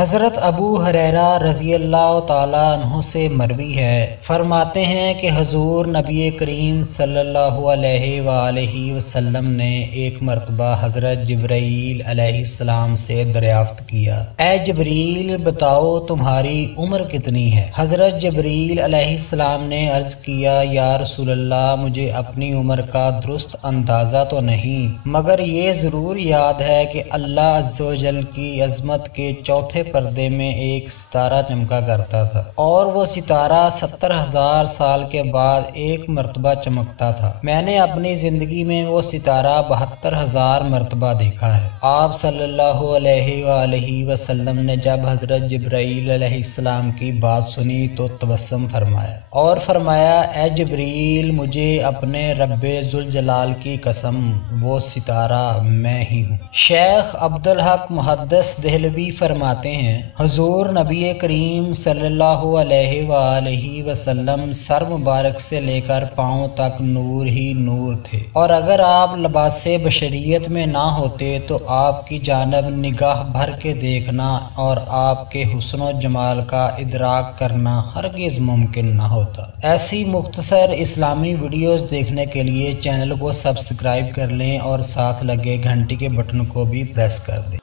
हज़रत अबू हुरैरा रज़ी अल्लाह ताला अन्हु से मरवी है, फरमाते हैं कि हुज़ूर नबी करीम सल्लल्लाहु अलैहि वसल्लम ने एक मरतबा हज़रत जिब्राईल अलैहिस्सलाम से दरियाफ़्त किया, ए जिब्रील बताओ तुम्हारी उम्र कितनी है। हज़रत जिब्रील अलैहिस्सलाम ने अर्ज़ किया, या रसूलल्लाह मुझे अपनी उम्र का दुरुस्त अंदाज़ा तो नहीं, मगर ये ज़रूर याद है कि अल्लाह अज़्ज़ व जल की अज़मत के चौथे पर्दे में एक सितारा चमका करता था और वो सितारा 70,000 साल के बाद एक मरतबा चमकता था। मैंने अपनी जिंदगी में वो सितारा 72,000 मरतबा देखा है। आप सल्लल्लाहु अलैहि वसल्लम ने जब हजरत जिब्राईल अलैहिस्सलाम की बात सुनी तो तबस्सुम फरमाया और फरमाया, ए जिब्रील मुझे अपने रब्बे जुल जलाल की कसम, वो सितारा मैं ही हूँ। शेख अब्दुल हक मुहद्दिस देहलवी फरमाते हैं, हुजूर नबी करीम सल्लल्लाहु अलैहि वसल्लम सर मुबारक से लेकर पाँव तक नूर ही नूर थे, और अगर आप लिबासे बशरियत में ना होते तो आपकी जानब निगाह भर के देखना और आपके हुस्न जमाल का इदराक करना हरगिज़ मुमकिन ना होता। ऐसी मुख्तसर इस्लामी वीडियोस देखने के लिए चैनल को सब्सक्राइब कर लें और साथ लगे घंटी के बटन को भी प्रेस कर दें।